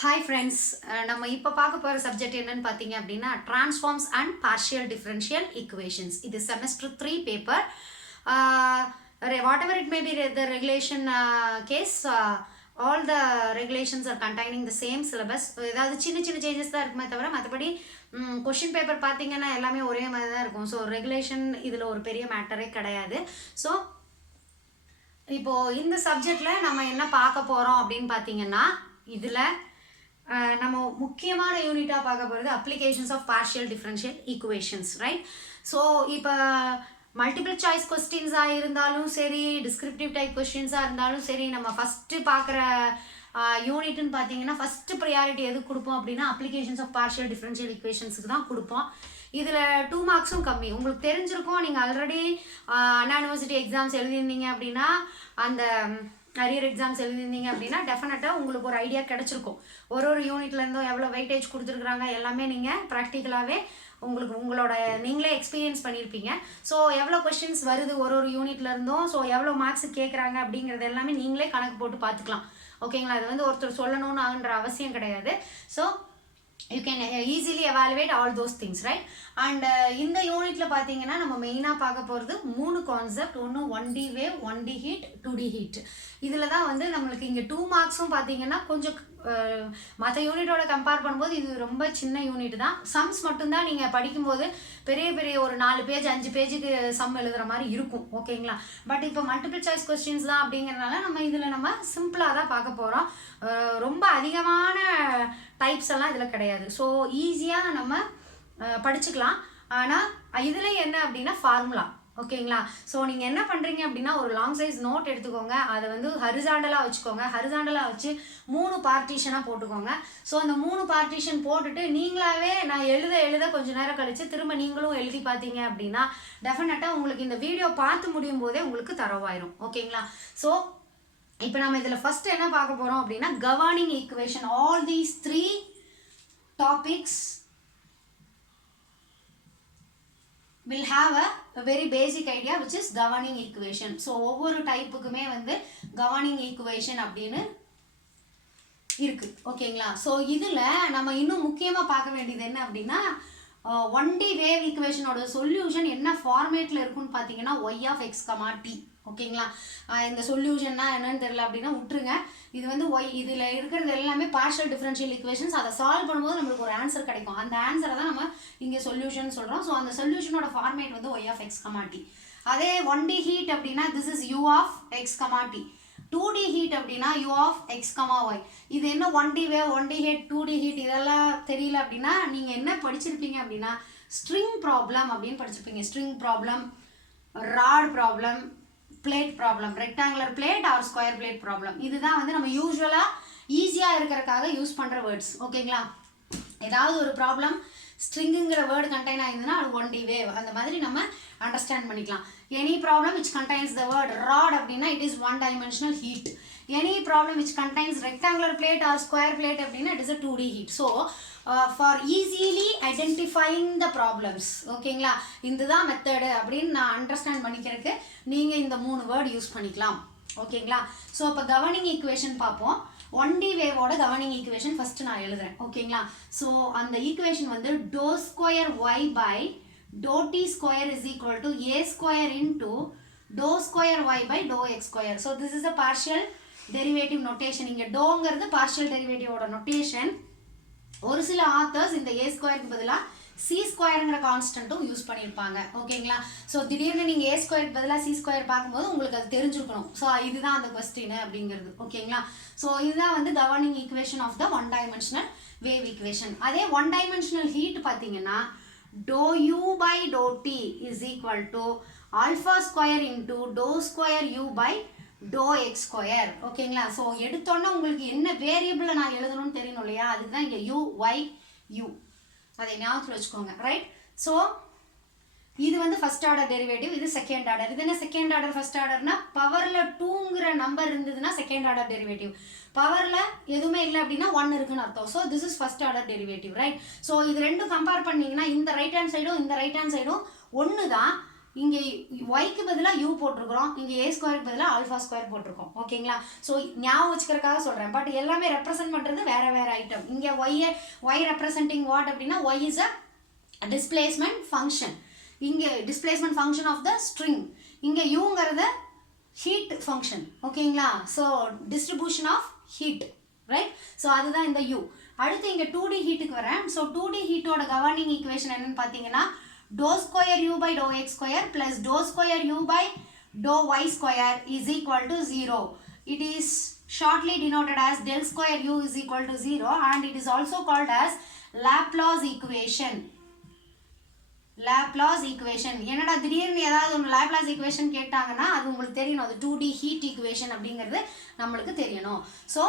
Hi friends, நம்ம இப்போ பார்க்க போகிற சப்ஜெக்ட் என்னன்னு பார்த்தீங்க அப்படின்னா transforms and partial differential equations. இது semester 3 paper. Whatever it may be the regulation case, all the regulations are containing the same syllabus. ஏதாவது சின்ன சின்ன சேஞ்சஸ் தான் இருக்குமே தவிர மற்றபடி கொஷின் பேப்பர் பார்த்தீங்கன்னா எல்லாமே ஒரே மாதிரி தான் இருக்கும். ஸோ ரெகுலேஷன் இதில் ஒரு பெரிய மேட்டரே கிடையாது. ஸோ இப்போது இந்த சப்ஜெக்டில் நம்ம என்ன பார்க்க போகிறோம் அப்படின்னு பார்த்தீங்கன்னா இதில் நம்ம முக்கியமான யூனிட்டாக பார்க்க போகிறது applications of partial differential equations, right? So இப்போ மல்டிபிள் சாய்ஸ் கொஸ்டின்ஸாக இருந்தாலும் சரி, டிஸ்கிரிப்டிவ் டைப் கொஸ்டின்ஸாக இருந்தாலும் சரி, நம்ம ஃபஸ்ட்டு பார்க்குற யூனிட்னு பார்த்தீங்கன்னா ஃபஸ்ட்டு ப்ரையாரிட்டி எதுக்கு கொடுப்போம் அப்படின்னா அப்ளிகேஷன்ஸ் ஆஃப் பார்ஷியல் டிஃபரன்ஷியல் ஈக்குவேஷன்ஸுக்கு தான் கொடுப்போம். இதில் 2 மார்க்ஸும் கம்மி. உங்களுக்கு தெரிஞ்சிருக்கும், நீங்கள் ஆல்ரெடி அண்ணா யூனிவர்சிட்டி எக்ஸாம்ஸ் எழுதியிருந்தீங்க அப்படின்னா, அந்த அரியர் எக்ஸாம்ஸ் எழுதியிருந்தீங்க அப்படின்னா டெஃபினட்டாக உங்களுக்கு ஒரு ஐடியா கிடச்சிருக்கும். ஒரு யூனிட்லேருந்தும் எவ்வளோ வெயிட்டேஜ் கொடுத்துருக்குறாங்க எல்லாமே நீங்கள் ப்ராக்டிக்கலாகவே உங்களோட நீங்களே எக்ஸ்பீரியன்ஸ் பண்ணியிருப்பீங்க. ஸோ எவ்வளோ கொஸ்டின்ஸ் வருது ஒரு யூனிட்லேருந்தும், ஸோ எவ்வளோ மார்க்ஸ் கேட்குறாங்க அப்படிங்கிறது எல்லாமே நீங்களே கணக்கு போட்டு பார்த்துக்கலாம். ஓகேங்களா? அது வந்து ஒருத்தர் சொல்லணும்னு ஆகுன்ற அவசியம் கிடையாது. So you can easily evaluate all those things, right? And இந்த யூனிட்ல பார்த்தீங்கன்னா நம்ம மெயினாக பார்க்க போகிறது 3 கான்செப்ட். ஒன்று 1D wave, 1D heat, 2D heat. இதில் தான் வந்து நம்மளுக்கு இங்கே 2 மார்க்ஸும் பார்த்தீங்கன்னா கொஞ்சம் மற்ற யூனிட்டோட கம்பேர் பண்ணும்போது இது ரொம்ப சின்ன யூனிட் தான். சம்ஸ் மட்டும்தான் நீங்கள் படிக்கும்போது பெரிய பெரிய ஒரு 4 பேஜ் 5 பேஜுக்கு சம் எழுதுகிற மாதிரி இருக்கும். ஓகேங்களா? பட் இப்போ மல்டிபிள் சாய்ஸ் கொஸ்டின்ஸ் தான் அப்படிங்கிறதுனால நம்ம இதில் நம்ம சிம்பிளாக தான் பார்க்க போகிறோம். ரொம்ப அதிகமான டைப்ஸ் எல்லாம் இதில் கிடையாது. ஸோ ஈஸியாக நம்ம படிச்சுக்கலாம். ஆனால் இதில் என்ன அப்படின்னா ஃபார்முலா. ஓகேங்களா? ஸோ நீங்கள் என்ன பண்ணுறீங்க அப்படின்னா ஒரு லாங் சைஸ் நோட் எடுத்துக்கோங்க. அதை வந்து ஹரிசாண்டலாக வச்சுக்கோங்க. ஹரிசாண்டலாக வச்சு 3 பார்ட்டிஷனாக போட்டுக்கோங்க. ஸோ அந்த 3 பார்ட்டிஷன் போட்டுட்டு நீங்களாவே நான் எழுத கொஞ்சம் நேரம் கழித்து திரும்ப நீங்களும் எழுதி பார்த்தீங்க அப்படின்னா டெஃபினட்டாக உங்களுக்கு இந்த வீடியோ பார்த்து முடியும் போதே உங்களுக்கு தரவாயிரும். ஓகேங்களா? ஸோ இப்போ நம்ம இதில் ஃபஸ்ட்டு என்ன பார்க்க போகிறோம் அப்படின்னா governing equation. All these 3 topics will have a very basic idea which is governing equation. So ஒவ்வொரு டைப்புக்குமே வந்து governing equation அப்படின்னு இருக்கு. ஓகேங்களா? ஸோ இதில் நம்ம இன்னும் முக்கியமாக பார்க்க வேண்டியது என்ன அப்படின்னா 1D வேவ் ஈக்குவேஷனோட சொல்யூஷன் என்ன ஃபார்மேட்டில் இருக்குன்னு பார்த்தீங்கன்னா y of x, t. ஓகேங்களா? இந்த சொல்யூஷன்னா என்னன்னு தெரியல அப்படின்னா விட்டுருங்க. இது வந்து இதில் இருக்கிறது எல்லாமே பார்ஷியல் டிஃபரன்ஷியல் ஈக்குவேஷன்ஸ். அதை சால்வ் பண்ணும்போது நம்மளுக்கு ஒரு ஆன்சர் கிடைக்கும். அந்த ஆன்சரை தான் நம்ம இங்கே சொல்யூஷன் சொல்கிறோம். ஸோ அந்த சொல்யூஷனோட ஃபார்மேட் வந்து y of x, t. அதே 1D ஹீட் அப்படின்னா this is u of x, t. 2D heat அப்படின்னா u of x, y. இது என்ன 1D wave, 1D heat, 2D heat இதெல்லாம் தெரியல அப்படின்னா நீங்கள் என்ன படிச்சிருப்பீங்க அப்படின்னா ஸ்ட்ரிங் ப்ராப்ளம் அப்படின்னு படிச்சிருப்பீங்க. String problem, rod problem, plate problem, rectangular plate or square plate problem. இதுதான் வந்து நம்ம யூஸ்வலாக ஈஸியாக இருக்கிறதுக்காக யூஸ் பண்ணுற வேர்ட்ஸ். ஓகேங்களா? ஏதாவது ஒரு ப்ராப்ளம் ஸ்ட்ரிங்குங்கிற வேர்டு கண்டெயின் ஆகிருந்ததுன்னா அது 1D வேவ். அந்த மாதிரி நம்ம அண்டர்ஸ்டாண்ட் பண்ணிக்கலாம். Any problem which contains the word rod அப்படின்னா it is 1-dimensional heat. Any problem which contains rectangular plate or square plate அப்படின்னா it is a 2D heat. So for easily identifying the problems, ஓகேங்களா, இதுதான் method அப்படின்னு நான் understand பண்ணிக்கிறதுக்கு நீங்கள் இந்த 3 word use பண்ணிக்கலாம். ஓகேங்களா? ஸோ இப்போ கவர்னிங் ஈக்குவேஷன் பார்ப்போம். 1D வேவோட கவர்னிங் ஈக்குவேஷன் ஃபஸ்ட்டு நான் எழுதுறேன். ஓகேங்களா? ஸோ அந்த ஈக்குவேஷன் வந்து dou square y by dou t square is equal to a square into dou square y by dou x square. So this is a partial derivative notation. இங்கே டோங்கிறது partial derivative ஓட notation. ஒரு சில authors இந்த a ஸ்கொயருக்கு பதிலாக c ஸ்கொயருங்கிற கான்ஸ்டன்ட்டும் use பண்ணியிருப்பாங்க. ஓகேங்களா? So திடீர்னு நீங்கள் a ஸ்கொயருக்கு பதிலாக c ஸ்கொயர் பார்க்கும்போது உங்களுக்கு அது தெரிஞ்சிருக்கணும். ஸோ இதுதான் அந்த கொஸ்டின் அப்படிங்கிறது. ஓகேங்களா? ஸோ இதுதான் வந்து governing equation of the 1-dimensional wave equation. அதே 1-dimensional ஹீட் பார்த்தீங்கன்னா dou u by dou t is equal to alpha square into dou square u by dou x square. ஓகேங்களா? ஸோ எடுத்தோன்னே உங்களுக்கு என்ன வேரியபிளை நான் எழுதணும்னு தெரியணும் இல்லையா? அதுதான் இங்கே u, y, u. அதை ஞாபகத்தில் வச்சுக்கோங்க, ரைட்? ஸோ இது வந்து ஃபர்ஸ்ட் ஆர்டர் டெரிவேட்டிவ், இது செகண்ட் ஆர்டர். இது என்ன செகண்ட் ஆர்டர் ஃபர்ஸ்ட் ஆர்டர்னா பவரில் 2ங்கிற நம்பர் இருந்ததுன்னா செகண்ட் ஆர்டர் டெரிவேட்டிவ். பவரில் எதுவுமே இல்லை அப்படின்னா 1 இருக்குன்னு அர்த்தம். So this is first order derivative, right? So இது ரெண்டும் கம்பேர் பண்ணிங்கன்னா இந்த ரைட் ஹேண்ட் சைடும் இந்த ரைட் ஹேண்ட் சைடும் ஒன்று தான். இங்கே ஒய்க்கு பதிலாக யூ போட்டிருக்கிறோம், இங்கே ஏ ஸ்கொயருக்கு பதிலாக ஆல்ஃபா ஸ்கொயர் போட்டிருக்கோம். ஓகேங்களா? ஸோ ஞாபகம் வச்சுக்கிறதுக்காக சொல்கிறேன். பட் எல்லாமே ரெப்ரசென்ட் பண்ணுறது வேறு வேறு ஐட்டம். இங்கே ஒய் ரெப்ரசென்டிங் வாட் அப்படின்னா Y is a displacement function. இங்கே displacement function of the string. இங்கே யூங்கிறது ஹீட் ஃபங்க்ஷன். ஓகேங்களா? So distribution of heat, right? So அதுதான் இந்த யூ. அடுத்து இங்கே 2D ஹீட்டுக்கு வரேன். ஸோ 2D ஹீட்டோட கவர்னிங் ஈக்குவேஷன் என்னன்னு பார்த்தீங்கன்னா dou square u by dou x square plus dou square u by dou y square is equal to 0. It is shortly denoted as del square u is equal to 0 and it is also called as Laplace equation. Laplace equation. என்னடா திடீர்னு ஏதாவது ஒரு Laplace equation கேட்டாங்கன்னா அது உங்களுக்கு தெரியணும். அது 2D heat equation அப்படிங்கிறது நம்மளுக்கு தெரியணும். ஸோ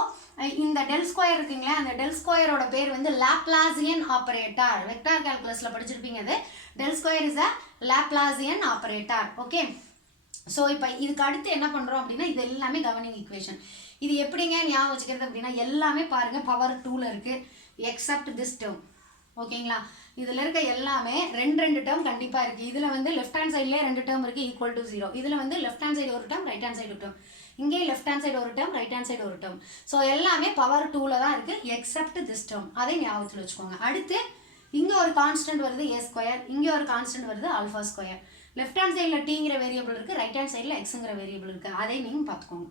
இந்த டெல் ஸ்கொயர் இருக்குங்களா, அந்த டெல் ஸ்கொயரோட பேர் வந்து லாப்லாசியன் ஆப்பரேட்டர். வெக்டார் கால்குலஸில் படிச்சிருப்பீங்க. அது del square is a Laplacian operator. Okay. So இப்போ இதுக்கு அடுத்து என்ன பண்ணுறோம் அப்படின்னா இது எல்லாமே கவர்னிங் ஈக்குவேஷன். இது எப்படிங்க ஞாபகம் வச்சுக்கிறது அப்படின்னா எல்லாமே பாருங்கள் பவர் 2ல் இருக்குது எக்ஸப்ட் திஸ் டேர்ம். ஓகேங்களா? இதில் இருக்க எல்லாமே ரெண்டு டேர்ம் கண்டிப்பாக இருக்குது. இதில் வந்து லெஃப்ட் ஹேண்ட் சைட்லேயே 2 டேர்ம் இருக்குது ஈக்குவல் டு 0. இதில் வந்து லெஃப்ட் ஹேண்ட் சைடு ஒரு டேர்ம், ரைட் ஹேண்ட் சைடு ஒரு டேர்ம். இங்கே லெஃப்ட் ஹேண்ட் சைடு ஒரு டேர்ம், ரைட் ஹேண்ட் சைடு ஒரு டேர்ம். ஸோ எல்லாமே பவர் 2ல் தான் இருக்குது எக்ஸப்ட் திஸ் டேர்ம். அதை ஞாபகத்தில் வச்சுக்கோங்க. அடுத்து இங்கே ஒரு கான்ஸ்டன்ட் வருது ஏ ஸ்கொயர், இங்கே ஒரு கான்ஸ்டன்ட் வருது ஆல்ஃபா ஸ்கொயர். லெஃப்ட் ஹேண்ட் சைடில் டீங்கிற வேரியபிள் இருக்குது, ரைட் ஹேண்ட் சைடில் எக்ஸுங்கிற வேரியபிள் இருக்குது. அதை நீங்கள் பார்த்துக்கோங்க.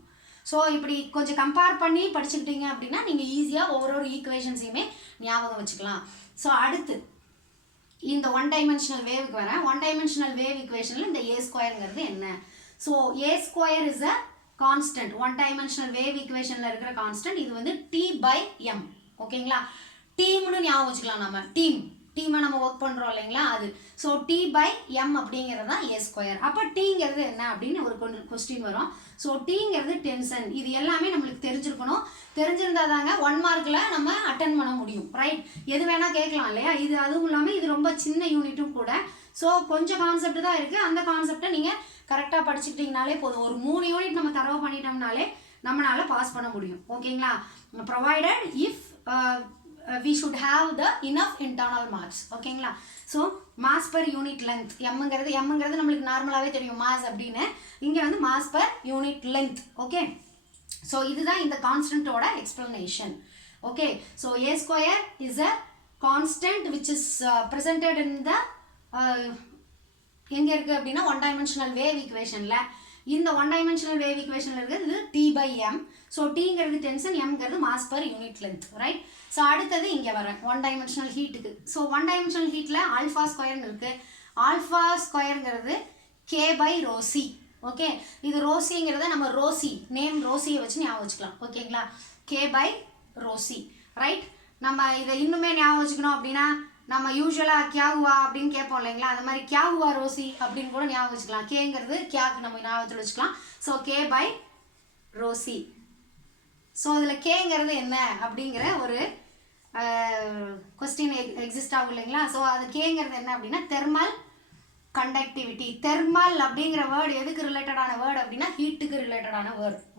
ஸோ இப்படி கொஞ்சம் கம்பேர் பண்ணி படிச்சுக்கிட்டீங்க அப்படின்னா நீங்கள் ஈஸியாக ஒவ்வொரு ஈக்குவேஷன்ஸையுமே ஞாபகம் வச்சுக்கலாம். ஸோ அடுத்து இந்த ஒன் டைமென்ஷனல் வேவுக்கு வரேன். ஒன் டைமென்ஷனல் வேவ் ஈக்குவேஷனில் இந்த ஏ ஸ்கொயருங்கிறது என்ன? So A square is a constant. One dimensional wave ஈக்குவேஷனில் இருக்கிற கான்ஸ்டன்ட் இது வந்து T/m. ஓகேங்களா? டீம்னு ஞாபகம் வச்சுக்கலாம். நம்ம டீமை நம்ம ஒர்க் பண்ணுறோம் இல்லைங்களா, அது. ஸோ T/m அப்படிங்கிறது தான் ஏ ஸ்கொயர். அப்போ டீங்கிறது என்ன அப்படின்னு ஒரு கொஸ்டின் வரும். ஸோ டீங்கிறது டென்ஷன். இது எல்லாமே நம்மளுக்கு தெரிஞ்சிருக்கணும். தெரிஞ்சிருந்தா தாங்க 1 மார்க்கில் நம்ம அட்டன் பண்ண முடியும், ரைட்? எது வேணால் கேட்கலாம் இல்லையா? இது அதுவும் இல்லாமல் இது ரொம்ப சின்ன யூனிட்டும் கூட. ஸோ கொஞ்சம் கான்செப்ட் தான் இருக்குது. அந்த கான்செப்டை நீங்கள் கரெக்டாக படிச்சுக்கிட்டிங்கனாலே போதும். ஒரு 3 யூனிட் நம்ம தரவு பண்ணிட்டோம்னாலே நம்மளால் பாஸ் பண்ண முடியும். ஓகேங்களா? Provided if we should have the enough internal marks. ஓகேங்களா? So mass per unit length எம்ங்கிறது நம்மளுக்கு நார்மலாகவே தெரியும் மாஸ் அப்படின்னு. இங்கே வந்து mass per unit length. Okay. So இதுதான் இந்த கான்ஸ்டன்ட்டோட explanation. Okay. So A square is a constant which is presented in the எங்கே இருக்குது அப்படின்னா ஒன் டைமென்ஷனல் வேவ் ஈக்குவேஷனில். இந்த ஒன் டைமென்ஷனல் வேவ் ஈக்குவேஷனில் இருக்கிறது இது T/m. ஸோ டீங்கிறது டென்ஷன், எம்ங்கிறது mass per unit length, right? So அடுத்தது இங்கே வரேன் ஒன் டைமென்ஷனல் ஹீட்டுக்கு. ஸோ ஒன் டைமென்ஷனல் ஹீட்டில் ஆல்ஃபா ஸ்கொயர்னு இருக்குது. ஆல்ஃபா ஸ்கொயருங்கிறது K/ρc. ஓகே. இது ரோசிங்கிறத நம்ம ரோசி நேம் ரோசியை வச்சு ஞாபகம் வச்சுக்கலாம். ஓகேங்களா? K/ρc, right? நம்ம இதை இன்னுமே ஞாபகம் வச்சுக்கணும் அப்படின்னா நம்ம யூஸ்வலாக கியாகுவா அப்படின்னு கேட்போம் இல்லைங்களா, அந்த மாதிரி கியாகுவா ரோசி அப்படின்னு கூட ஞாபகம் வச்சுக்கலாம். கேங்கிறது கியாக்கு நம்ம ஞாபகத்தில் வச்சுக்கலாம். So K/ρc. ஸோ இதில் கேங்கிறது என்ன அப்படிங்கிற ஒரு கொஸ்டின் எக்ஸிஸ்ட் ஆகும் இல்லைங்களா. ஸோ அது கேங்கிறது என்ன அப்படின்னா தெர்மல் கண்டக்டிவிட்டி. தெர்மல் அப்படிங்கிற வேர்டு எதுக்கு ரிலேட்டடான வேர்டு அப்படின்னா ஹீட்டுக்கு ரிலேட்டடான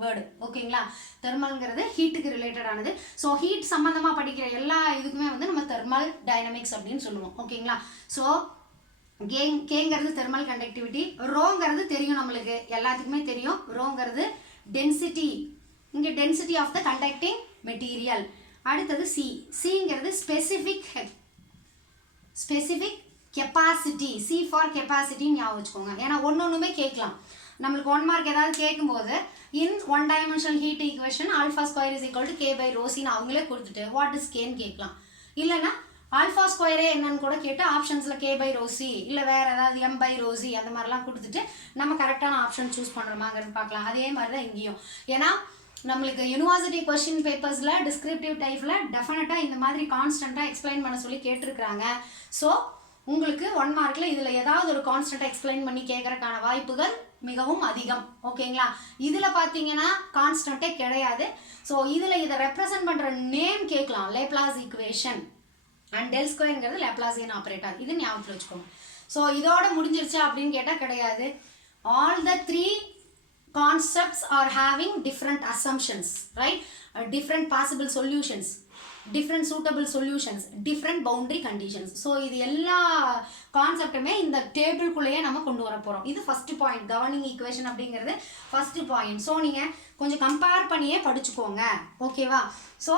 வேர்டு. ஓகேங்களா? தெர்மல்ங்கிறது ஹீட்டுக்கு ரிலேட்டடானது. ஸோ ஹீட் சம்மந்தமாக படிக்கிற எல்லா இதுக்குமே வந்து நம்ம தெர்மல் டைனமிக்ஸ் அப்படின்னு சொல்லுவோம். ஓகேங்களா? ஸோ கேங்கிறது தெர்மல் கண்டக்டிவிட்டி. ரோங்கிறது தெரியும் நம்மளுக்கு எல்லாத்துக்குமே தெரியும். ரோங்கிறது டென்சிட்டி. இங்கே density of the conducting material. அடுத்தது சிங்கிறது ஸ்பெசிஃபிக் கெப்பாசிட்டி. சி ஃபார் கெப்பாசிட்டின்னு ஞாபகம் வச்சுக்கோங்க. ஏன்னா ஒன்றுமே கேட்கலாம். நம்மளுக்கு 1 மார்க் ஏதாவது கேட்கும்போது in one dimensional heat equation alpha square is equal to K/ρcன்னு அவங்களே கொடுத்துட்டு வாட் இஸ் கேன்னு கேட்கலாம். இல்லைன்னா ஆல்ஃபா ஸ்கொயரே என்னன்னு கூட கேட்டு ஆப்ஷன்ஸில் K/ρc இல்லை வேறு ஏதாவது M/ρc அந்த மாதிரிலாம் கொடுத்துட்டு நம்ம கரெக்டான ஆப்ஷன் சூஸ் பண்ணுறோமாங்கிறது பார்க்கலாம். அதே மாதிரி தான் இங்கேயும். ஏன்னா நம்மளுக்கு யூனிவர்சிட்டி கொஸ்டின் பேப்பர்ஸில் டிஸ்கிரிப்டிவ் டைப்பில் டெஃபினட்டாக இந்த மாதிரி கான்ஸ்டண்ட்டாக எக்ஸ்பிளைன் பண்ண சொல்லி கேட்டிருக்கிறாங்க. ஸோ உங்களுக்கு 1 மார்க்கில் இதில் ஏதாவது ஒரு கான்ஸ்டண்ட்டாக எக்ஸ்பிளைன் பண்ணி கேட்குறதுக்கான வாய்ப்புகள் மிகவும் அதிகம். ஓகேங்களா? இதில் பார்த்தீங்கன்னா கான்ஸ்டண்ட்டே கிடையாது. ஸோ இதில் இதை ரெப்ரசன்ட் பண்ணுற நேம் கேட்கலாம். லேப்லாஸ் ஈக்குவேஷன் அண்ட் டெல் ஸ்கொயருங்கிறது லேப்லாசியன் ஆப்ரேட்டர். இது ஞாபகத்தில் வச்சுக்கோங்க. ஸோ இதோட முடிஞ்சிருச்சா அப்படின்னு கேட்டால் கிடையாது. All the 3 concepts are having different assumptions, right? Different possible solutions. Different suitable solutions, different boundary conditions. So இது எல்லா கான்செப்டுமே இந்த டேபிள்குள்ளேயே நம்ம கொண்டு வர போகிறோம். இது ஃபர்ஸ்ட் பாயிண்ட், கவர்னிங் ஈக்குவேஷன் அப்படிங்கிறது ஃபர்ஸ்ட் பாயிண்ட். ஸோ நீங்கள் கொஞ்சம் கம்பேர் பண்ணியே படிச்சுக்கோங்க, ஓகேவா? ஸோ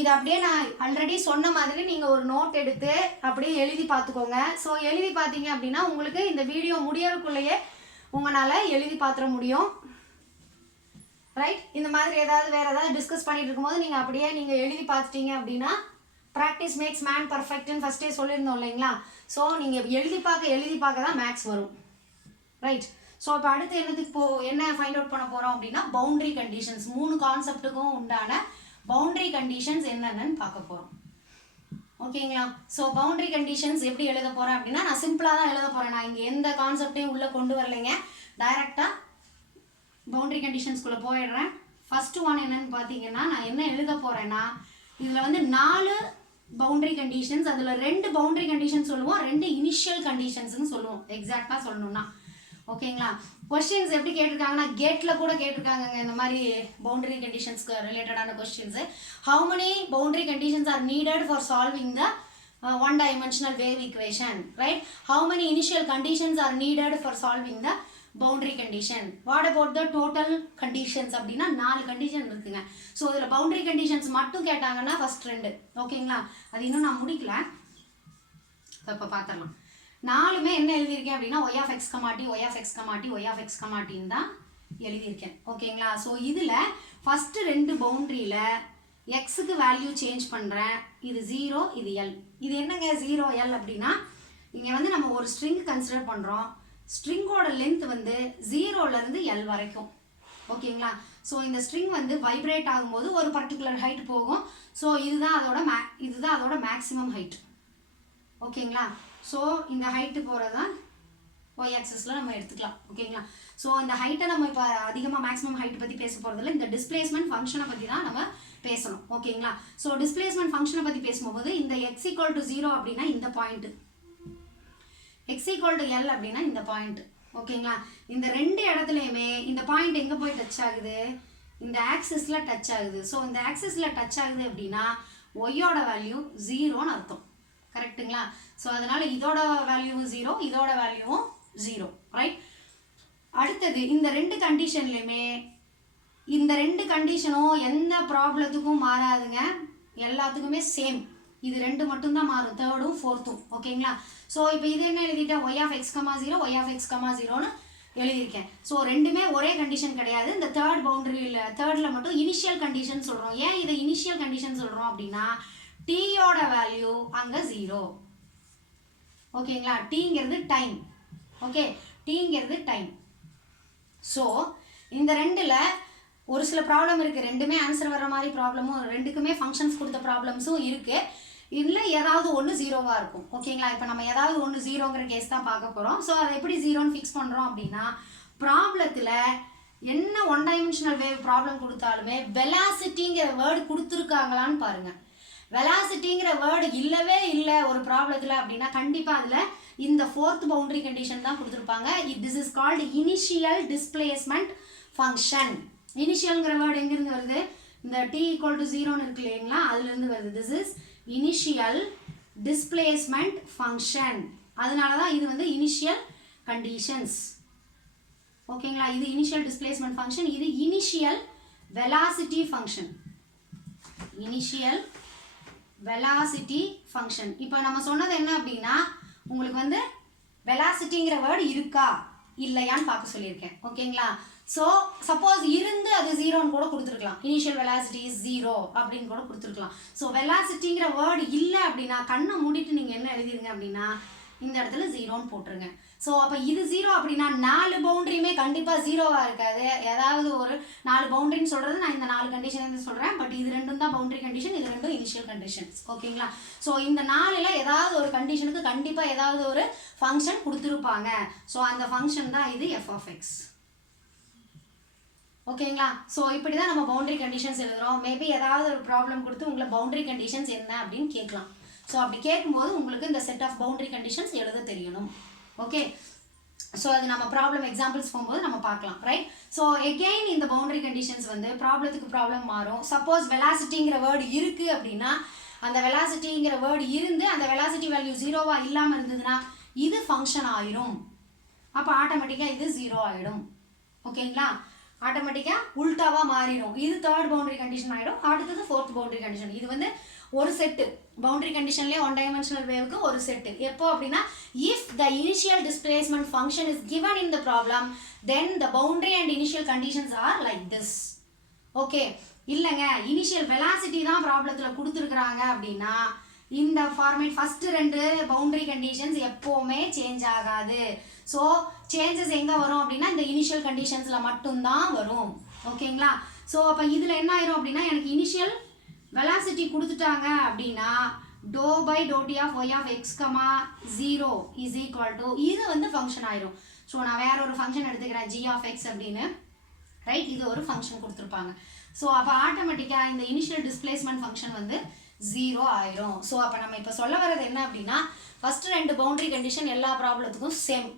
இது அப்படியே நான் ஆல்ரெடி சொன்ன மாதிரி நீங்கள் ஒரு நோட் எடுத்து அப்படியே எழுதி பார்த்துக்கோங்க. ஸோ எழுதி பார்த்தீங்க அப்படின்னா உங்களுக்கு இந்த வீடியோ முடியறதுக்குள்ளேயே உங்களால் எழுதி பார்த்துட முடியும், ரைட்? இந்த மாதிரி ஏதாவது வேறு ஏதாவது டிஸ்கஸ் பண்ணிட்டு இருக்கும்போது நீங்கள் அப்படியே நீங்கள் எழுதி பார்த்துட்டீங்க அப்படின்னா ப்ராக்டிஸ் மேக்ஸ் மேன் பர்ஃபெக்ட்னு ஃபஸ்ட்டே சொல்லியிருந்தோம் இல்லைங்களா? ஸோ நீங்கள் எழுதி பார்க்க தான் மேக்ஸ் வரும், ரைட்? ஸோ இப்போ அடுத்து என்னதுக்கு என்ன ஃபைண்ட் அவுட் பண்ண போகிறோம் அப்படின்னா பவுண்டரி கண்டிஷன்ஸ். 3 கான்செப்ட்டுக்கும் உண்டான பவுண்டரி கண்டிஷன்ஸ் என்னென்னு பார்க்க போகிறோம், ஓகேங்களா? ஸோ பவுண்டரி கண்டிஷன்ஸ் எப்படி எழுத போகிறேன் அப்படின்னா நான் சிம்பிளாக தான் எழுத போகிறேன். நான் இங்கே எந்த கான்செப்டையும் உள்ளே கொண்டு வரலைங்க, டைரெக்டாக பவுண்டரி கண்டிஷன்ஸ்குள்ளே போயிடுறேன். ஃபஸ்ட்டு ஒன் என்னன்னு பார்த்தீங்கன்னா நான் என்ன எழுத போகிறேன்னா இதில் வந்து 4 பவுண்டரி கண்டிஷன்ஸ், அதில் 2 பவுண்டரி கண்டிஷன்ஸ் சொல்லுவோம், 2 இனிஷியல் கண்டிஷன்ஸ்னு சொல்லுவோம் எக்ஸாக்டாக சொல்லணும்னா, ஓகேங்களா? கொஸ்டின்ஸ் எப்படி கேட்டிருக்காங்கன்னா கேட்டில் கூட கேட்டிருக்காங்க இந்த மாதிரி பவுண்டரி கண்டிஷன்ஸ்க்கு ரிலேட்டடான questions. How many boundary conditions R needed for solving the one dimensional wave equation, right? How many initial conditions R needed for solving the boundary condition. What about the total conditions அப்படின்னா 4 condition இருக்குங்க. So இதில் boundary conditions மட்டும் கேட்டாங்கன்னா first 2, ஓகேங்களா? அது இன்னும் நான் முடிக்கல, இப்போ பார்த்துடலாம். 4மே என்ன எழுதியிருக்கேன் அப்படின்னா y of x, t, y of x, t, y of x, tன்னு தான் எழுதியிருக்கேன், ஓகேங்களா? ஸோ இதில் ஃபஸ்ட்டு 2 பவுண்ட்ரியில் எக்ஸுக்கு வேல்யூ சேஞ்ச் பண்ணுறேன். இது 0, இது L. இது என்னங்க 0 L அப்படின்னா இங்கே வந்து நம்ம ஒரு ஸ்ட்ரிங் கன்சிடர் பண்ணுறோம். ஸ்ட்ரிங்கோட லென்த் வந்து 0லேருந்து L வரைக்கும், ஓகேங்களா? ஸோ இந்த ஸ்ட்ரிங் வந்து வைப்ரேட் ஆகும்போது ஒரு பர்டிகுலர் ஹைட் போகும். ஸோ இதுதான் அதோட மேக்ஸிமம் ஹைட், ஓகேங்களா? ஸோ இந்த ஹைட்டு போகிறது தான் ஒய் ஆக்சஸில் நம்ம எடுத்துக்கலாம், ஓகேங்களா? ஸோ இந்த ஹைட்டை நம்ம இப்போ அதிகமாக மேக்ஸிமம் ஹைட் பற்றி பேச போகிறதில்ல, இந்த டிஸ்பிளேஸ்மெண்ட் ஃபங்க்ஷனை பற்றி தான் நம்ம பேசணும், ஓகேங்களா? ஸோ டிஸ்பிளேஸ்மெண்ட் ஃபங்க்ஷனை பற்றி பேசும்போது இந்த x = 0 அப்படின்னா இந்த பாயிண்ட்டு, x = L அப்படின்னா இந்த பாயிண்ட்டு, ஓகேங்களா? இந்த 2 இடத்துலையுமே இந்த பாயிண்ட் எங்கே போய் டச் ஆகுது, இந்த ஆக்சிஸில் டச் ஆகுது. ஸோ இந்த ஆக்சிஸில் டச் ஆகுது அப்படின்னா ஒய்யோட வேல்யூ 0ன்னு அர்த்தம், கரெக்டுங்களா? ஸோ அதனால் இதோட வேல்யூவும் 0, இதோட வேல்யூவும் 0, ரைட்? அடுத்தது இந்த 2 கண்டிஷன்லையுமே இந்த 2 கண்டிஷனும் எந்த ப்ராப்ளத்துக்கும் மாறாதுங்க, எல்லாத்துக்குமே சேம். இது 2 மட்டும்தான் மாறும், 3rd 4th, ஓகேங்களா? ஸோ இப்போ இது என்ன எழுதிட்டேன், y of x, 0, y of x, 0ன்னு எழுதியிருக்கேன். ஸோ ரெண்டுமே ஒரே கண்டிஷன் கிடையாது. இந்த 3rd பவுண்டரியில் 3rdல மட்டும் இனிஷியல் கண்டிஷன் சொல்கிறோம். ஏன் இதை இனிஷியல் கண்டிஷன் சொல்கிறோம் அப்படின்னா டீயோட வேல்யூ அங்கே 0, ஓகேங்களா? டீங்கிறது டைம், ஓகே? டீங்கிறது டைம். ஸோ இந்த 2ல் ஒரு சில ப்ராப்ளம் இருக்குது, 2மே ஆன்சர் வர மாதிரி ப்ராப்ளமும், 2க்குமே ஃபங்க்ஷன்ஸ் கொடுத்த ப்ராப்ளம்ஸும் இருக்குது. இதில் ஏதாவது ஒன்று 0வாக இருக்கும், ஓகேங்களா? இப்போ நம்ம ஏதாவது ஒன்று 0ங்கிற கேஸ் தான் பார்க்க போகிறோம். ஸோ அதை எப்படி 0ன்னு ஃபிக்ஸ் பண்ணுறோம் அப்படின்னா ப்ராப்ளத்தில் என்ன ஒன் டைமென்ஷனல் வேவ் ப்ராப்ளம் கொடுத்தாலுமே வெலாசிட்டிங்கிற வேர்டு கொடுத்துருக்காங்களான்னு பாருங்கள். வெலாசிட்டிங்கிற வேர்டு இல்லவே இல்லை ஒரு ப்ராப்ளத்தில் அப்படின்னா கண்டிப்பாக அதில் இந்த 4th பவுண்டரி கண்டிஷன் தான் கொடுத்துருப்பாங்க. This is called initial displacement function. இனிஷியல்ங்கிற வேர்டு எங்கேருந்து வருது, இந்த t = 0ன்னு இருக்கு இல்லைங்களா, அதுலேருந்து வருது. This is initial displacement function. அதனால தான் இது வந்து இனிஷியல் கண்டிஷன்ஸ், ஓகேங்களா? இது இனிஷியல் டிஸ்பிளேஸ்மெண்ட் ஃபங்க்ஷன், இது initial velocity function, initial velocity function. இப்போ நம்ம சொன்னது என்ன அப்படின்னா உங்களுக்கு வந்து வெலாசிட்டிங்கிற வேர்டு இருக்கா இல்லையான்னு பார்க்க சொல்லியிருக்கேன், ஓகேங்களா? ஸோ சப்போஸ் இருந்து அது 0ன்னு கூட கொடுத்துருக்கலாம், இனிஷியல் வெலாசிட்டி இஸ் 0 அப்படின்னு கூட கொடுத்துருக்கலாம். ஸோ வெலாசிட்டிங்கிற வேர்டு இல்லை அப்படின்னா கண்ணை மூடிட்டு நீங்கள் என்ன எழுதிருங்க அப்படின்னா இந்த இடத்துல 0ன்னு போட்டுருங்க. ஸோ அப்போ இது 0 அப்படின்னா 4 பவுண்டரியுமே கண்டிப்பாக 0வாக இருக்காது. ஏதாவது ஒரு 4 பவுண்டரின்னு சொல்கிறது நான் இந்த 4 கண்டிஷன் சொல்கிறேன், பட் இது 2ம் தான் பவுண்டரி கண்டிஷன், இது 2ம் இனிஷியல் கண்டிஷன்ஸ், ஓகேங்களா? ஸோ இந்த 4ல் ஏதாவது ஒரு கண்டிஷனுக்கு கண்டிப்பாக ஏதாவது ஒரு ஃபங்க்ஷன் கொடுத்துருப்பாங்க. ஸோ அந்த ஃபங்க்ஷன் தான் இது f of x, ஓகேங்களா? ஸோ இப்படி தான் நம்ம பவுண்டரி கண்டிஷன்ஸ் எழுதுகிறோம். மேபி ஏதாவது ஒரு ப்ராப்ளம் கொடுத்து உங்களை பவுண்டரி கண்டிஷன்ஸ் என்ன அப்படின்னு கேட்கலாம். ஸோ அப்படி கேட்கும்போது உங்களுக்கு இந்த செட் ஆஃப் பவுண்டரி கண்டிஷன்ஸ் எழுத தெரியணும், ஓகே? ஸோ அது நம்ம ப்ராப்ளம் எக்ஸாம்பிள்ஸ் போகும்போது நம்ம பார்க்கலாம், ரைட்? ஸோ எகெயின் இந்த பவுண்டரி கண்டிஷன்ஸ் வந்து ப்ராப்ளத்துக்கு ப்ராப்ளம் மாறும். சப்போஸ் வெலாசிட்டிங்கிற வேர்டு இருக்குது அப்படின்னா, அந்த வெலாசிட்டிங்கிற வேர்டு இருந்து அந்த வெலாசிட்டி வேல்யூ ஜீரோவாக இல்லாமல் இருந்ததுன்னா இது ஃபங்க்ஷன் ஆயிரும். அப்போ ஆட்டோமேட்டிக்காக இது 0 ஆகிடும். ஓகேங்களா? ஆட்டோமேட்டிக்காக உல்டாவாக மாறிடும். இது தேர்ட் பவுண்டரி கண்டிஷன் ஆகிடும். அடுத்தது ஃபோர்த் பவுண்டரி கண்டிஷன். இது வந்து ஒரு செட்டு பவுண்டரி கண்டிஷன்லேயே ஒன் டைமென்ஷனல் வேவுக்கு ஒரு செட்டு. எப்போ அப்படின்னா, if the initial displacement function is given in the problem then the boundary and initial conditions are like this. Okay, இல்லைங்க இனிஷியல் வெலாசிட்டி தான் ப்ராப்ளத்தில் கொடுத்துருக்குறாங்க அப்படின்னா இந்த ஃபார்மேட் ஃபஸ்ட்டு 2 பவுண்டரி கண்டிஷன்ஸ் எப்போவுமே சேஞ்ச் ஆகாது. ஸோ சேஞ்சஸ் எங்கே வரும் அப்படின்னா இந்த இனிஷியல் கண்டிஷன்ஸில் மட்டும்தான் வரும். ஓகேங்களா? ஸோ அப்போ இதில் என்ன ஆயிரும் அப்படின்னா, எனக்கு இனிஷியல் வெலாசிட்டி கொடுத்துட்டாங்க அப்படின்னா dou by dou t of y of x comma 0 is equal to இது வந்து ஃபங்க்ஷன் ஆயிரும். ஸோ நான் வேற ஒரு ஃபங்க்ஷன் எடுத்துக்கிறேன் ஜி ஆஃப் எக்ஸ் அப்படின்னு, ரைட்? இது ஒரு ஃபங்க்ஷன் கொடுத்துருப்பாங்க. ஸோ அப்போ ஆட்டோமேட்டிக்காக இந்த இனிஷியல் டிஸ்பிளேஸ்மெண்ட் ஃபங்க்ஷன் வந்து 0 ஆயிரும். ஸோ அப்போ நம்ம இப்போ சொல்ல வர்றது என்ன அப்படின்னா, ஃபஸ்ட்டு 2 பவுண்டரி கண்டிஷன் எல்லா ப்ராப்ளத்துக்கும் சேம்.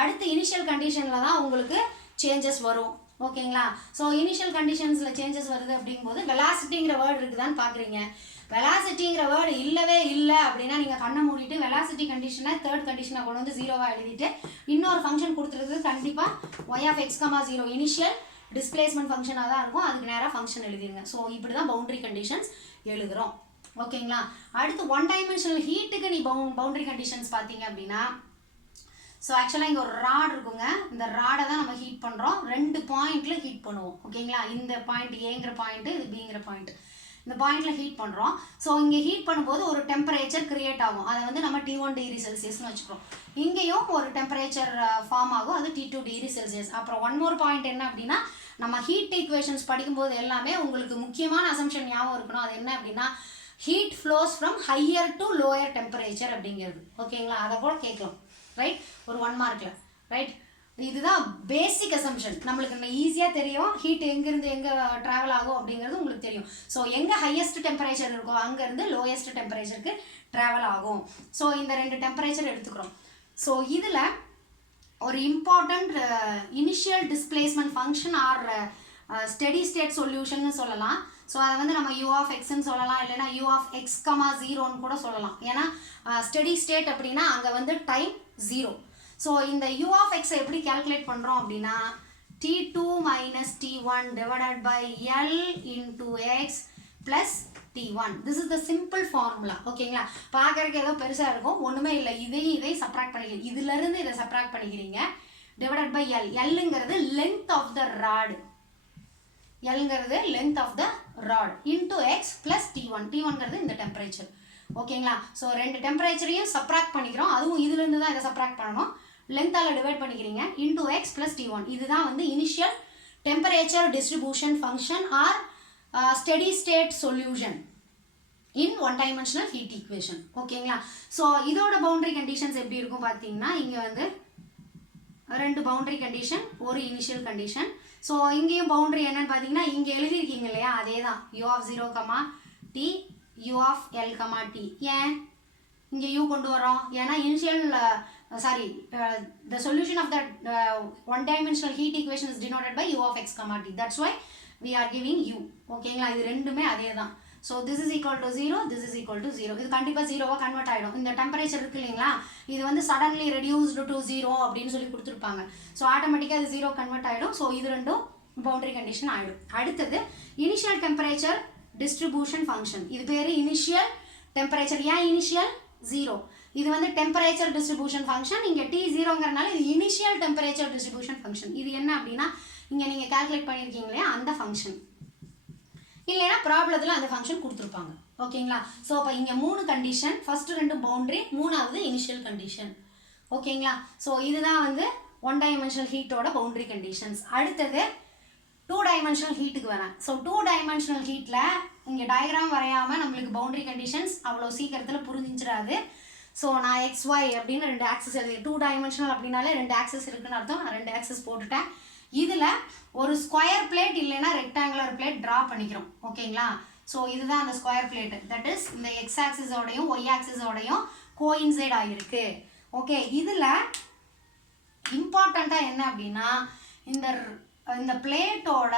அடுத்து இனிஷியல் கண்டிஷனில் தான் உங்களுக்கு சேஞ்சஸ் வரும். ஓகேங்களா? ஸோ இனிஷியல் கண்டிஷன்ஸில் சேஞ்சஸ் வருது அப்படிங்கும்போது வெலாசிட்டிங்கிற வேர்டு இருக்குதான்னு பார்க்குறீங்க. வெலாசிட்டிங்கிற வேர்டு இல்லவே இல்லை அப்படின்னா நீங்கள் கண்ணை மூடிட்டு வெலாசிட்டி கண்டிஷனை தேர்ட் கண்டிஷனை கொண்டு வந்து 0வாக எழுதிட்டு இன்னொரு ஃபங்க்ஷன் கொடுத்துருக்கு கண்டிப்பாக y of x comma 0 initial displacement ஃபங்க்ஷனாக தான் இருக்கும். அதுக்கு நேராக ஃபங்க்ஷன் எழுதிருங்க. ஸோ இப்படி தான் பவுண்டரி கண்டிஷன்ஸ் எழுதுகிறோம். ஓகேங்களா? அடுத்து ஒன் டைமென்ஷனல் ஹீட்டுக்கு நீ பவுண்டரி கண்டிஷன்ஸ் பார்த்தீங்க அப்படின்னா, ஸோ ஆக்சுவலாக இங்கே ஒரு ராட் இருக்குங்க. இந்த ராடை தான் நம்ம ஹீட் பண்ணுறோம். 2 பாயிண்டில் ஹீட் பண்ணுவோம். ஓகேங்களா? இந்த பாயிண்ட் ஏங்கிற பாயிண்ட்டு, இது பிங்கிற பாயிண்ட். இந்த பாயிண்டில் ஹீட் பண்ணுறோம். ஸோ இங்கே ஹீட் பண்ணும்போது ஒரு டெம்பரேச்சர் கிரியேட் ஆகும். அதை வந்து நம்ம T1 டிகிரி செல்சியஸ்னு வச்சுக்கிறோம். இங்கேயும் ஒரு டெம்பரேச்சர் ஃபார்ம் ஆகும். அது T2 டிகிரி செல்சியஸ். அப்புறம் ஒன் மோர் பாயிண்ட் என்ன அப்படின்னா, நம்ம ஹீட் ஈக்குவேஷன்ஸ் படிக்கும்போது எல்லாமே உங்களுக்கு முக்கியமான அசம்ஷன் ஞாபகம் இருக்கணும். அது என்ன அப்படின்னா, heat flows from higher to lower temperature அப்படிங்கிறது. ஓகேங்களா? அதை கூட கேட்கலாம், ரைட்? ஒரு 1 மார்க்கில், ரைட்? இதுதான் பேசிக் அசம்ஷன். நம்மளுக்கு ஈஸியாக தெரியும் ஹீட் எங்கேருந்து எங்கே ட்ராவல் ஆகும் அப்படிங்கிறது உங்களுக்கு தெரியும். ஸோ எங்கே ஹையஸ்ட் டெம்பரேச்சர் இருக்கோ அங்கேருந்து லோயஸ்ட் டெம்பரேச்சருக்கு ட்ராவல் ஆகும். ஸோ இந்த 2 டெம்பரேச்சர் எடுத்துக்கிறோம். ஸோ இதில் ஒரு important initial displacement function or steady state solution சொல்லலாம். ஸோ அதை வந்து நம்ம யூ ஆஃப் எக்ஸ்ன்னு சொல்லலாம், இல்லைன்னா யூ ஆஃப் எக்ஸ் கமா 0ன்னு கூட சொல்லலாம். ஏன்னா ஸ்டெடி ஸ்டேட் அப்படின்னா அங்கே வந்து டைம் 0. ஸோ இந்த யூ ஆஃப் எக்ஸை எப்படி கேல்குலேட் பண்ணுறோம் அப்படின்னா, T2 minus T1 divided by L into X plus T1. This is the simple formula. ஓகேங்களா? பார்க்கறதுக்கு ஏதோ பெருசாக இருக்கும், ஒன்றுமே இல்லை. இதை சப்ராக்ட் பண்ணிக்கிறீங்க, இதுலேருந்து இதை சப்ராக்ட் பண்ணிக்கிறீங்க. Divided by L. Lங்கிறது லென்த் ஆஃப் த ராடு. Lங்கிறது length of the rod into X plus T1. T1ங்கிறது இந்த டெம்பரேச்சர். ஓகேங்களா? ஸோ 2 டெம்பரேச்சரையும் சப்ராக்ட் பண்ணிக்கிறோம். அதுவும் இதுலேருந்து தான் இதை சப்ராக்ட் பண்ணணும். லென்த்தால் டிவைட் பண்ணிக்கிறீங்க இன்டூ எக்ஸ் ப்ளஸ் T1. இதுதான் வந்து initial temperature distribution function or steady state solution in one dimensional heat equation. ஓகேங்களா? ஸோ இதோட பவுண்டரி கண்டிஷன்ஸ் எப்படி இருக்கும் பார்த்தீங்கன்னா, இங்கே வந்து 2 பவுண்டரி கண்டிஷன், ஒரு இனிஷியல் கண்டிஷன். ஸோ இங்கேயும் பவுண்டரி என்னன்னு பார்த்தீங்கன்னா, இங்கே எழுதியிருக்கீங்க இல்லையா, அதே தான் u of 0 comma t, u of L comma t. ஏன் இங்கே யூ கொண்டு வரோம்? ஏன்னா initial the solution of that one dimensional heat equation is denoted by u of x comma t. That's why we are giving u. ஓகேங்களா? இது ரெண்டுமே அதே தான். So this is equal to 0, this is equal to 0. இது கண்டிப்பாக 0வாக convert ஆகிடும். இந்த temperature இருக்கு இல்லைங்களா, இது வந்து சடன்லி ரெடியூஸ்டு டு 0 அப்படின்னு சொல்லி கொடுத்துருப்பாங்க. ஸோ ஆட்டோமேட்டிக்காக இது 0 கன்வெர்ட் ஆகிடும். ஸோ இது ரெண்டும் பவுண்டரி கண்டிஷன் ஆகிடும். அடுத்தது இனிஷியல் டெம்பரேச்சர் டிஸ்ட்ரிபியூஷன் ஃபங்க்ஷன். இது பேர் இனிஷியல் டெம்பரேச்சர். ஏன் இனிஷியல் 0? இது வந்து டெம்பரேச்சர் டிஸ்ட்ரிபியூஷன் ஃபங்க்ஷன். இங்கே T0ங்கிறனால இது இனிஷியல் டெம்பரேச்சர் டிஸ்ட்ரிபியூஷன் ஃபங்க்ஷன். இது என்ன அப்படின்னா, இங்கே நீங்கள் கால்குலேட் பண்ணியிருக்கீங்க இல்லையா அந்த ஃபங்க்ஷன், இல்லைன்னா ப்ராப்ளத்தில் அந்த ஃபங்க்ஷன் கொடுத்துருப்பாங்க. ஓகேங்களா? ஸோ அப்போ இங்கே 3 கண்டிஷன், ஃபஸ்ட்டு 2 பவுண்டரி, 3வது இனிஷியல் கண்டிஷன். ஓகேங்களா? ஸோ இதுதான் வந்து ஒன் டைமென்ஷனல் ஹீட்டோட பவுண்டரி கண்டிஷன்ஸ். அடுத்தது 2 டைமென்ஷனல் ஹீட்டுக்கு வரேன். ஸோ 2 டைமென்ஷனல் ஹீட்டில் இங்கே டயக்ராம் வரையாமல் நம்மளுக்கு பவுண்டரி கண்டிஷன்ஸ் அவ்வளோ சீக்கிரத்தில் புரிஞ்சிடாது. ஸோ நான் XY அப்படின்னு 2 ஆக்சஸ் எழுதி, 2 டைமென்ஷனல் அப்படின்னாலே 2 ஆக்சஸ் இருக்குன்னு அர்த்தம். நான் 2 ஆக்சஸ் போட்டுட்டேன். இதில் ஒரு ஸ்கொயர் பிளேட் இல்லைன்னா ரெக்டாங்குலர் பிளேட் ட்ரா பண்ணிக்கிறோம். ஓகேங்களா? ஸோ இதுதான் அந்த ஸ்கொயர் பிளேட். தட் இஸ் இந்த எக்ஸ் ஆக்சிஸோடையும் ஒய் ஆக்சிஸோடையும் கோயின்சைட் ஆகிருக்கு. ஓகே, இதில் இம்பார்ட்டண்ட்டாக என்ன அப்படின்னா இந்த பிளேட்டோட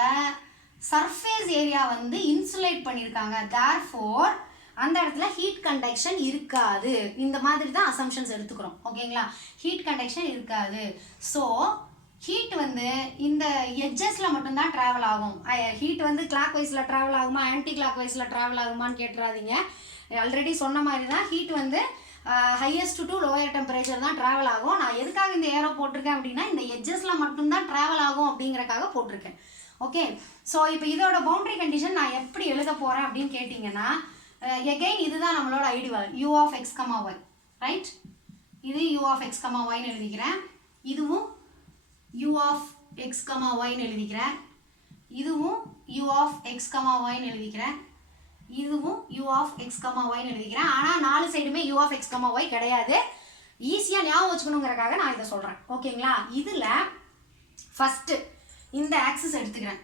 சர்ஃபேஸ் ஏரியா வந்து இன்சுலேட் பண்ணியிருக்காங்க. தேர்ஃபோர் அந்த இடத்துல ஹீட் கண்டக்ஷன் இருக்காது. இந்த மாதிரி தான் அசம்ஷன்ஸ் எடுத்துக்கிறோம். ஓகேங்களா? ஹீட் கண்டக்ஷன் இருக்காது. ஸோ ஹீட் வந்து இந்த எட்ஜஸில் மட்டும்தான் ட்ராவல் ஆகும். ஹீட் வந்து கிளாக் வைஸில் ட்ராவல் ஆகுமா ஆன்டி கிளாக் வைஸில் ட்ராவல் ஆகுமான்னு கேட்டுறாதீங்க. ஆல்ரெடி சொன்ன மாதிரி தான் ஹீட் வந்து ஹையஸ்ட் டு லோயர் டெம்பரேச்சர் தான் ட்ராவல் ஆகும். நான் எதுக்காக இந்த ஏரோ போட்டிருக்கேன் அப்படின்னா இந்த எட்ஜஸில் மட்டும்தான் ட்ராவல் ஆகும் அப்படிங்கிறக்காக போட்டிருக்கேன். ஓகே, ஸோ இப்போ இதோட பவுண்டரி கண்டிஷன் நான் எப்படி எழுத போகிறேன் அப்படின்னு கேட்டிங்கன்னா, எகெயின் இதுதான் நம்மளோட ideal u of x, y, right? இது u of x, yன்னு எழுதிக்கிறேன். இதுவும் u of x, yன்னு எழுதிக்கிறேன். இதுவும் u of x, yன்னு எழுதிக்கிறேன். இதுவும் u of x, yன்னு எழுதிக்கிறேன். ஆனால் 4 சைடுமே u of x, y கிடையாது. ஈஸியாக ஞாபகம் வச்சுக்கணுங்கிறக்காக நான் இதை சொல்கிறேன். ஓகேங்களா? இதில் ஃபஸ்ட்டு இந்த ஆக்சிஸ் எடுத்துக்கிறேன்.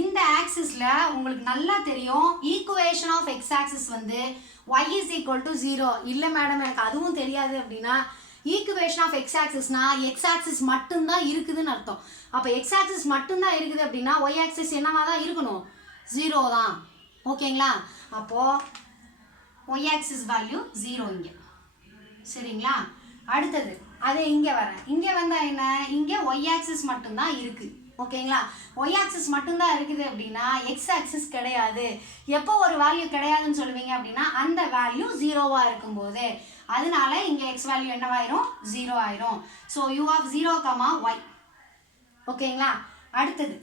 இந்த ஆக்சிஸில் உங்களுக்கு நல்லா தெரியும் ஈக்குவேஷன் ஆஃப் எக்ஸ் ஆக்சிஸ் வந்து y is equal to 0. இல்லை மேடம் எனக்கு அதுவும் தெரியாது அப்படின்னா, ஈக்குவேஷன் ஆஃப் எக்ஸ் ஆக்சிஸ்னா எக்ஸ் ஆக்சிஸ் மட்டும்தான் இருக்குதுன்னு அர்த்தம். அப்போ எக்ஸ் ஆக்சிஸ் மட்டும்தான் இருக்குது அப்படின்னா y ஆக்சிஸ் என்னவா தான் இருக்கணும்? 0 தான். ஓகேங்களா? அப்போது y ஆக்சிஸ் வேல்யூ 0 இங்கே. சரிங்களா? அடுத்தது அதே இங்கே வரேன். இங்கே வந்தால் என்ன? இங்கே y ஆக்சிஸ் மட்டும்தான் இருக்குது. ஓகேங்களா? y ஆக்சிஸ் மட்டும்தான் இருக்குது அப்படின்னா எக்ஸ் ஆக்சிஸ் கிடையாது. எப்போ ஒரு வேல்யூ கிடையாதுன்னு சொல்லுவீங்க அப்படின்னா அந்த வேல்யூ 0வாக இருக்கும்போது. அதனால இங்கே எக்ஸ் வேல்யூ என்னவாயிரும்? 0 ஆயிரும். So u of 0, y. ஓகேங்களா? அடுத்தது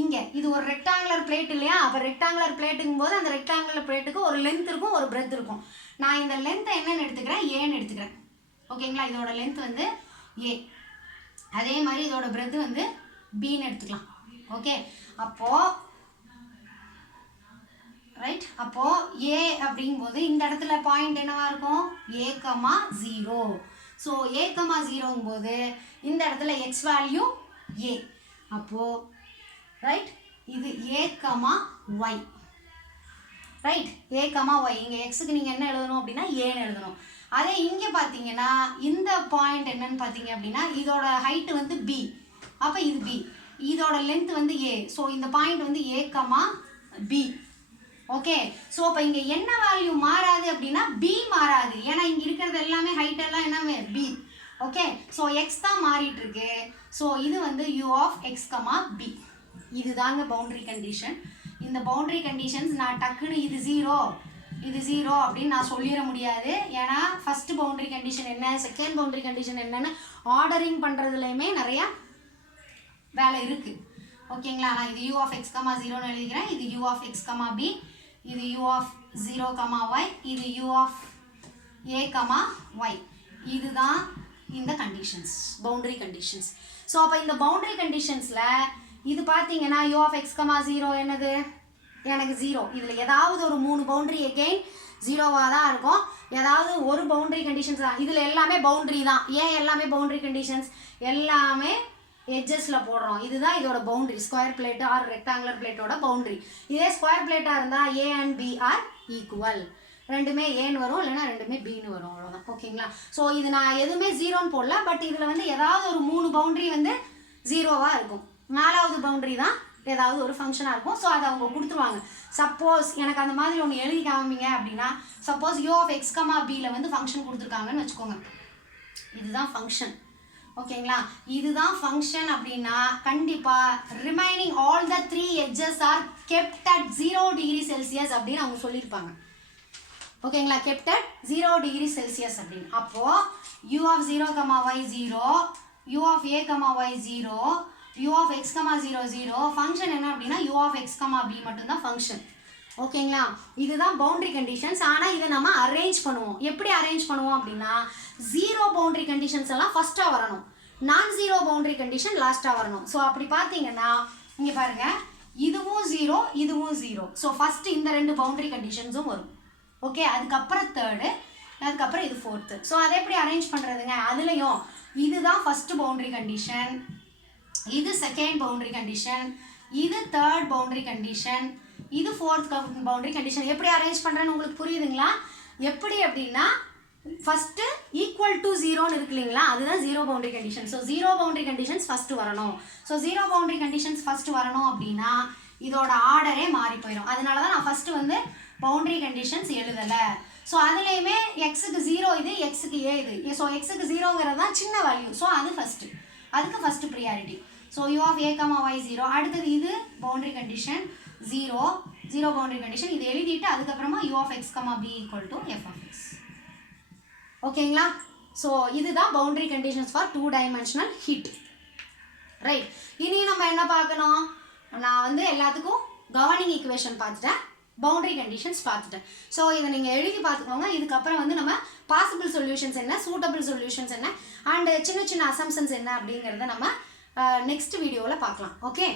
இங்கே இது ஒரு ரெக்டாங்குலர் பிளேட் இல்லையா? அப்போ ரெக்டாங்குலர் பிளேட்டுங்கும் போது அந்த ரெக்டாங்குலர் பிளேட்டுக்கு ஒரு லென்த் இருக்கும், ஒரு பிரெத் இருக்கும். நான் இந்த லென்த்தை என்னன்னு எடுத்துக்கிறேன்? ஏன்னு எடுத்துக்கிறேன். ஓகேங்களா? இதோட லென்த் வந்து ஏ. அதே மாதிரி இதோட பிரெத் வந்து பின்னு எடுத்துக்கலாம். ஓகே, அப்போது ரைட், அப்போது ஏ அப்படிங்கும்போது இந்த இடத்துல பாயிண்ட் என்னவா இருக்கும்? a, 0. ஸோ a, 0ங்கும் போது இந்த இடத்துல எக்ஸ் வேல்யூ ஏ. அப்போது ரைட், இது a, y. Right, a, y. இங்கே எக்ஸுக்கு நீங்கள் என்ன எழுதணும் அப்படின்னா ஏன்னு எழுதணும். அதே இங்கே பார்த்தீங்கன்னா இந்த பாயிண்ட் என்னன்னு பார்த்தீங்க அப்படின்னா இதோட ஹைட்டு வந்து பி. அப்போ இது பி, இதோட லென்த் வந்து ஏ. ஸோ இந்த பாயிண்ட் வந்து a, b. ஓகே, ஸோ இப்போ இங்கே என்ன வேல்யூ மாறாது அப்படின்னா பி மாறாது. ஏன்னா இங்கே இருக்கிறது எல்லாமே ஹைட் எல்லாம் என்னவே பி. ஓகே, ஸோ எக்ஸ் தான் மாறிட்டு இருக்கு. ஸோ இது வந்து u of x, b. இதுதாங்க பவுண்டரி கண்டிஷன். இந்த பவுண்டரி கண்டிஷன்ஸ் நான் டக்குன்னு இது 0 அப்படின்னு நான் சொல்லிட முடியாது. ஏன்னா ஃபர்ஸ்ட் பவுண்டரி கண்டிஷன் என்ன, செகண்ட் பவுண்டரி கண்டிஷன் என்னன்னு ஆர்டரிங் பண்ணுறதுலையுமே நிறையா வேலை இருக்குது. ஓகேங்களா? நான் இது u of x, 0ன்னு எழுதிக்கிறேன். இது u of x, b. இது u of 0, y. இது u of a, y. இதுதான் இந்த கண்டிஷன்ஸ், பவுண்டரி கண்டிஷன்ஸ். ஸோ அப்போ இந்த பவுண்டரி கண்டிஷன்ஸில் இது பார்த்தீங்கன்னா u of x, 0 என்னது? எனக்கு 0. இதில் ஏதாவது ஒரு 3 பவுண்டரி எகெயின் 0வாக தான் இருக்கும். ஏதாவது ஒரு பவுண்டரி கண்டிஷன்ஸ் தான். இதில் எல்லாமே பவுண்டரி தான். ஏன் எல்லாமே பவுண்டரி கண்டிஷன்ஸ்? எல்லாமே எட்ஜஸில் போடுறோம். இதுதான் இதோட boundary. Square plate or rectangular பிளேட்டோட பவுண்டரி. இதே ஸ்கொயர் பிளேட்டாக இருந்தால் a and b are equal. ரெண்டுமே ஏன்னு வரும், இல்லைனா ரெண்டுமே பின்னு வரும். அவ்வளோதான். ஓகேங்களா? ஸோ இது நான் எதுவுமே 0ன்னு போடல. பட் இதில் வந்து ஏதாவது ஒரு 3 பவுண்டரி வந்து 0வாக இருக்கும். 4வது பவுண்டரி தான் ஏதாவது ஒரு ஃபங்க்ஷனாக இருக்கும். ஸோ அதை அவங்க கொடுத்துருவாங்க. சப்போஸ் எனக்கு அந்த மாதிரி ஒன்று எழுதி காமிங்க அப்படின்னா, சப்போஸ் u of x, bயில் வந்து ஃபங்க்ஷன் கொடுத்துருக்காங்கன்னு வச்சுக்கோங்க. இதுதான் ஃபங்க்ஷன். ஓகேங்களா? இதுதான் ஃபங்க்ஷன் அப்படின்னா கண்டிப்பாக remaining all the 3 edges are kept at 0 degree Celsius அப்படின்னு அவங்க சொல்லியிருப்பாங்க. ஓகேங்களா? கெப்ட் அட் 0 டிகிரி செல்சியஸ் அப்படின்னு. அப்போது u of 0, y 0, u of a, y 0, u of x, 0, 0. Function என்ன அப்படின்னா u of x, b மட்டும்தான் ஃபங்க்ஷன். ஓகேங்களா? இதுதான் பவுண்டரி கண்டிஷன்ஸ். ஆனால் இதை நம்ம அரேஞ்ச் பண்ணுவோம். எப்படி அரேஞ்ச் பண்ணுவோம் அப்படின்னா 0 பவுண்டரி கண்டிஷன்ஸ் எல்லாம் ஃபஸ்ட்டாக வரணும், நான்-0 பவுண்டரி கண்டிஷன் லாஸ்ட்டாக வரணும். ஸோ அப்படி பார்த்தீங்கன்னா இங்கே பாருங்கள், இதுவும் 0, இதுவும் 0. ஸோ ஃபஸ்ட்டு இந்த 2 பவுண்டரி கண்டிஷன்ஸும் வரும். ஓகே, அதுக்கப்புறம் தேர்டு, அதுக்கப்புறம் இது ஃபோர்த்து. ஸோ அதை எப்படி அரேஞ்ச் பண்ணுறதுங்க? அதுலேயும் இதுதான் ஃபஸ்ட்டு பவுண்டரி கண்டிஷன், இது செகண்ட் பவுண்டரி கண்டிஷன், இது தேர்ட் பவுண்டரி கண்டிஷன், இது ஃபோர்த் பவுண்டரி கண்டிஷன். எப்படி அரேஞ்ச் பண்ணுறேன்னு உங்களுக்கு புரியுதுங்களா? எப்படி அப்படின்னா ஃபஸ்ட்டு ஈக்குவல் டு ஜீரோன்னு இருக்கு இல்லைங்களா, அதுதான் zero boundary condition. So zero boundary conditions first வரணும். So zero boundary conditions first வரணும் அப்படின்னா இதோட ஆர்டரே மாறி போயிடும். அதனால தான் நான் ஃபஸ்ட்டு வந்து பவுண்டரி கண்டிஷன்ஸ் எழுதலை. ஸோ அதுலேயுமே எக்ஸுக்கு ஜீரோ இது, எக்ஸுக்கு ஏ இது. ஸோ எக்ஸுக்கு ஜீரோங்கிறது தான் சின்ன வேல்யூ. ஸோ அது ஃபஸ்ட்டு, அதுக்கு first priority. So u of a comma y zero. அடுத்தது இது boundary condition zero, zero boundary condition. இது எழுதிட்டு அதுக்கப்புறமா u of x comma b equal to f of x. ஓகேங்களா? ஸோ இதுதான் boundary conditions for 2 dimensional heat. Right, இனி நம்ம என்ன பார்க்கணும்? நான் வந்து எல்லாத்துக்கும் கவர்னிங் ஈக்குவேஷன் பார்த்துட்டேன், பவுண்டரி கண்டிஷன்ஸ் பார்த்துட்டேன். ஸோ இதை நீங்கள் எழுதி பார்த்துக்கோங்க. இதுக்கப்புறம் வந்து நம்ம பாசிபிள் சொல்யூஷன்ஸ் என்ன, சூட்டபிள் சொல்யூஷன்ஸ் என்ன, அண்டு சின்ன சின்ன அசம்ஷன்ஸ் என்ன அப்படிங்கிறத நம்ம நெக்ஸ்ட் வீடியோவில் பார்க்கலாம். ஓகே.